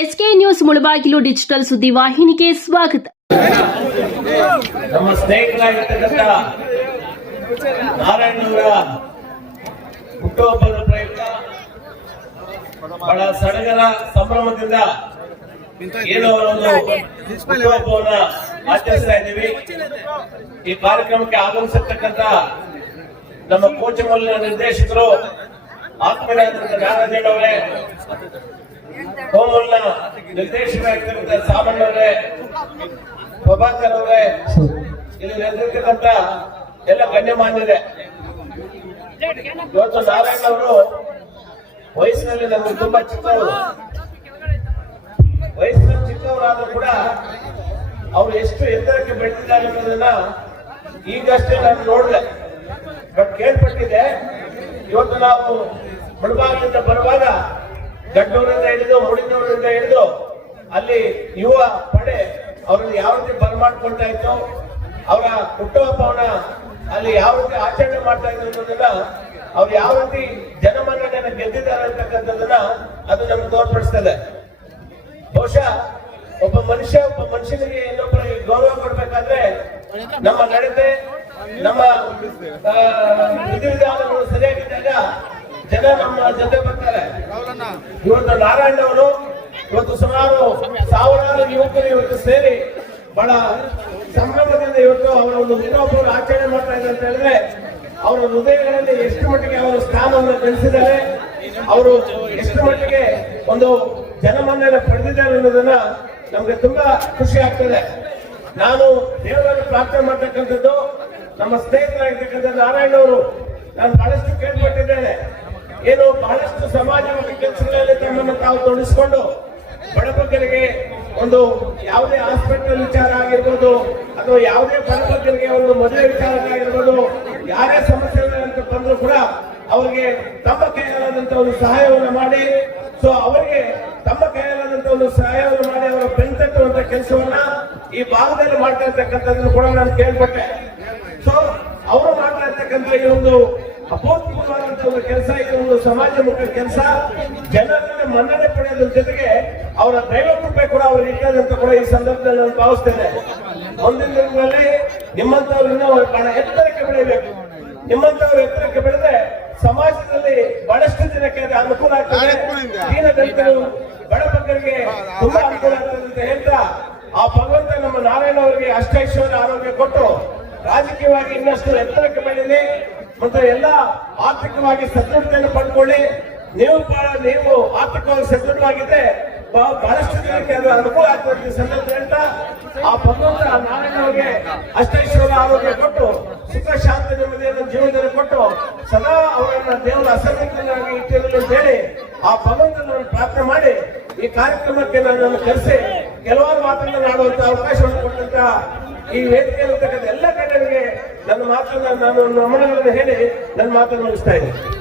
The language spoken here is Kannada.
ಎಸ್ಕೆ ನ್ಯೂಸ್ ಮುಳಬಾಗಿಲು ಡಿಜಿಟಲ್ ಸುದ್ದಿವಾಹಿನಿಗೆ ಸ್ವಾಗತ. ನಮ್ಮ ಸ್ನೇಹಿತರಾಗಿರ್ತಕ್ಕಂಥ ನಾರಾಯಣವರ ಹುಟ್ಟುಹಬ್ಬದ ಪ್ರಯುಕ್ತ ಬಹಳ ಸಡಗರ ಸಂಭ್ರಮದಿಂದ ಏನೋ ಒಂದು ಹುಟ್ಟುಹಬ್ಬವನ್ನ ಆಚರಿಸ್ತಾ ಇದ್ದೀವಿ. ಈ ಕಾರ್ಯಕ್ರಮಕ್ಕೆ ಆಗಮಿಸಿರ್ತಕ್ಕಂಥ ನಮ್ಮ ಕೋಚಮಲ್ಲಿನ ನಿರ್ದೇಶಕರು ಆತ್ಮೀಯರಾದಂತಹ ನಾರಾಯಣವರೇ, ಕೋಮಲ್ನ ನಿರ್ದೇಶಕರಾಗಿರ್ತಕ್ಕಂಥ ಸಾಮಣ್ಣವರೇ, ಪ್ರಭಾಕರ್ ಅವರೇ, ಇಲ್ಲಿ ನೆರೆದಿರ್ತಕ್ಕಂಥ ಎಲ್ಲ ಗಣ್ಯಮಾನ್ಯರೇ, ಇವತ್ತು ನಾರಾಯಣ ಅವರು ವಯಸ್ಸಿನಲ್ಲಿ ನಮಗೆ ತುಂಬಾ ಚಿಕ್ಕವರು, ವಯಸ್ಸಿನಲ್ಲಿ ಚಿಕ್ಕವರಾದ್ರೂ ಕೂಡ ಅವರು ಎಷ್ಟು ಎತ್ತರಕ್ಕೆ ಬೆಳೆದಿದ್ದಾರೆ ಅನ್ನೋದನ್ನ ಈಗಷ್ಟೇ ನಾನು ನೋಡಿದೆ, ಬಟ್ ಕೇಳ್ಪಟ್ಟಿದೆ. ಇವತ್ತು ನಾವು ಮುಳಬಾಗಿಲಿಂದ ಬರುವಾಗ ಗಡ್ಡೂರಿಂದ ಹಿಡಿದು ಮುಡಿನೂರಿಂದ ಹಿಡಿದು ಅಲ್ಲಿ ಯುವ ಪಡೆ ಅವರನ್ನು ಯಾವ ರೀತಿ ಬರಮಾಡ್ಕೊಳ್ತಾ ಇತ್ತು, ಅವರ ಹುಟ್ಟುಹಬ್ಬವನ್ನ ಅಲ್ಲಿ ಯಾವ ರೀತಿ ಆಚರಣೆ ಮಾಡ್ತಾ ಇದ್ರು ಅನ್ನೋದನ್ನ, ಅವ್ರು ಯಾವ ರೀತಿ ಜನಮನ್ನಣೆಯನ್ನು ಗೆದ್ದಿದ್ದಾರೆ ಅಂತಕ್ಕಂಥದ್ದನ್ನ ಅದು ನಮ್ಗೆ ತೋರ್ಪಡಿಸ್ತದೆ. ಬಹುಶಃ ಒಬ್ಬ ಮನುಷ್ಯನಿಗೆ ಇನ್ನೊಬ್ಬರಿಗೆ ಗೌರವ ಕೊಡ್ಬೇಕಾದ್ರೆ ನಮ್ಮ ನಡತೆ, ನಮ್ಮ ವಿಧಿವಿಧಾನಗಳು ಸರಿಯಾಗಿದ್ದಾಗ ಜನ ನಮ್ಮ ಜೊತೆ ಬರ್ತಾರೆ. ಇವತ್ತು ನಾರಾಯಣ ಅವರು ಇವತ್ತು ಸುಮಾರು ಸಾವಿರಾರು ಯುವಕರು ಇವತ್ತು ಸೇರಿ ಬಹಳ ಸಂಭ್ರಮದಿಂದ ಇವತ್ತು ಅವರ ಒಂದು ಹುಟ್ಟುಹಬ್ಬವನ್ನು ಆಚರಣೆ ಮಾಡ್ತಾ ಇದ್ದಾರೆ ಅಂತ ಹೇಳಿದ್ರೆ, ಅವರ ಹೃದಯಗಳಲ್ಲಿ ಎಷ್ಟು ಮಟ್ಟಿಗೆ ಅವರು ಸ್ಥಾನವನ್ನು ಗಳಿಸಿದ್ದಾರೆ, ಅವರು ಎಷ್ಟು ಮಟ್ಟಿಗೆ ಒಂದು ಜನಮನ್ನಣೆ ಪಡೆದಿದ್ದಾರೆ ಅನ್ನೋದನ್ನ ನಮ್ಗೆ ತುಂಬಾ ಖುಷಿ ಆಗ್ತದೆ. ನಾನು ದೇವರನ್ನು ಪ್ರಾರ್ಥನೆ ಮಾಡ್ತಕ್ಕಂಥದ್ದು, ನಮ್ಮ ಸ್ನೇಹಿತರಾಗಿರ್ತಕ್ಕಂಥ ನಾರಾಯಣ ಅವರು ನಾನು ಬಹಳಷ್ಟು ಕೇಳ್ಪಟ್ಟಿದ್ದೇನೆ, ಏನು ಬಹಳಷ್ಟು ಸಮಾಜವಾದಿ ಕೆಲಸಗಳಲ್ಲಿ ತಮ್ಮನ್ನು ತಾವು ತೊಡಗಿಸಿಕೊಂಡು ಬಡಬಗ್ಗರಿಗೆ ಒಂದು ಯಾವುದೇ ಹಾಸ್ಪಿಟಲ್ ವಿಚಾರ ಆಗಿರ್ಬೋದು ಅಥವಾ ಯಾವುದೇ ಬಡಬಗ್ಗರಿಗೆ ಒಂದು ಮದುವೆ ವಿಚಾರ ಆಗಿರ್ಬೋದು, ಯಾರೇ ಸಮಸ್ಯೆಗಳಂತ ಬಂದ್ರು ಕೂಡ ಅವರಿಗೆ ತಮ್ಮ ಕೈಯಲ್ಲಾದಂತ ಒಂದು ಸಹಾಯವನ್ನು ಮಾಡಿ, ಸೊ ಅವರಿಗೆ ತಮ್ಮ ಕೈಯಲ್ಲಾದಂತ ಒಂದು ಸಹಾಯವನ್ನು ಮಾಡಿ ಅವರ ಬೆಂತಟ್ಟುವಂತ ಕೆಲಸವನ್ನ ಈ ಭಾಗದಲ್ಲಿ ಮಾಡ್ತಾ ಇರ್ತಕ್ಕಂಥದ್ದನ್ನು ಕೂಡ ನಾನು ಕೇಳ್ಪಟ್ಟೆ. ಸೊ ಅವರು ಮಾಡ್ತಾ ಇರ್ತಕ್ಕಂಥ ಈ ಒಂದು ಅಭೂತಪೂರ್ವವಾದಂತ ಒಂದು ಕೆಲಸ, ಇದು ಒಂದು ಸಮಾಜಮುಖ ಕೆಲಸ, ಜನರನ್ನ ಮನ್ನಣೆ ಪಡೆಯೋದ್ರ ಜೊತೆಗೆ ಅವರ ದೈವ ಕೃಪೆ ಕೂಡ ಅವ್ರಿಗೆ ಇಟ್ಟದಂತ ಕೂಡ ಈ ಸಂದರ್ಭದಲ್ಲಿ ನಾನು ಭಾವಿಸ್ತೇನೆ. ಮುಂದಿನ ದಿನಗಳಲ್ಲಿ ನಿಮ್ಮಂತವ್ರು ಇನ್ನೂ ಬಹಳ ಎತ್ತರಕ್ಕೆ ಬೆಳೆಯಬೇಕು. ನಿಮ್ಮಂತವ್ರು ಎತ್ತರಕ್ಕೆ ಬೆಳೆದ್ರೆ ಸಮಾಜದಲ್ಲಿ ಬಹಳಷ್ಟು ಜನಕ್ಕೆ ಅದು ಅನುಕೂಲ ಆಗ್ತದೆ. ದೀನದಲಿತರು ಬಡಬಗ್ಗರಿಗೆ ತುಂಬಾ ಅನುಕೂಲ ಆಗ್ತದೆ ಅಂತ ಹೇಳ್ತಾ, ಆ ಭಗವಂತ ನಮ್ಮ ನಾರಾಯಣ ಅವರಿಗೆ ಅಷ್ಟೈಶ್ವರ್ಯ ಆರೋಗ್ಯ ಕೊಟ್ಟು ರಾಜಕೀಯವಾಗಿ ಇನ್ನಷ್ಟು ಎತ್ತರಕ್ಕೆ ಬೆಳೀಲಿ ಮತ್ತು ಎಲ್ಲ ಆರ್ಥಿಕವಾಗಿ ಸದೃಢತೆಯನ್ನು ಪಡ್ಕೊಳ್ಳಿ. ನೀವು ಆರ್ಥಿಕವಾಗಿ ಸದೃಢವಾಗಿದ್ದರೆ ಬಹಳಷ್ಟು ಜನಕ್ಕೆ ಅದು ಅನುಕೂಲ ಆಗ್ತದೆ ಸಂದರ್ಭ ಹೇಳ್ತಾ, ಆ ಭಗವಂತ ನಾರಾಯಣ ಅವರಿಗೆ ಅಷ್ಟೈಶ್ವರ್ಯ ಆರೋಗ್ಯ ಕೊಟ್ಟು ಸುಖ ಶಾಂತಿ ನೆಮ್ಮದಿಯನ್ನು ಜೀವನದಲ್ಲಿ ಕೊಟ್ಟು ಸದಾ ಅವರನ್ನ ದೇವರ ಅಸಂಖ್ಯನಾಗಿ ಇಟ್ಟಿರಲಿ ಅಂತ ಹೇಳಿ ಆ ಭಗವಂತನನ್ನು ಪ್ರಾರ್ಥನೆ ಮಾಡಿ ಈ ಕಾರ್ಯಕ್ರಮಕ್ಕೆ ನನ್ನನ್ನು ಕರೆಸಿ ಕೆಲವಾರು ಮಾತುಗಳನ್ನು ಆಡುವಂತ ಅವಕಾಶವನ್ನು ಕೊಟ್ಟಂತ ಈ ವೇದಿಕೆಯಲ್ಲಿರ್ತಕ್ಕಂಥ ಎಲ್ಲ ಗಣ್ಯರಿಗೆ ನನ್ನ ಮಾತನ್ನು ನಾನು ನಮನಗಳನ್ನು ಹೇಳಿ ನನ್ನ ಮಾತನ್ನು ಮುಗಿಸ್ತಾ ಇದ್ದೀನಿ.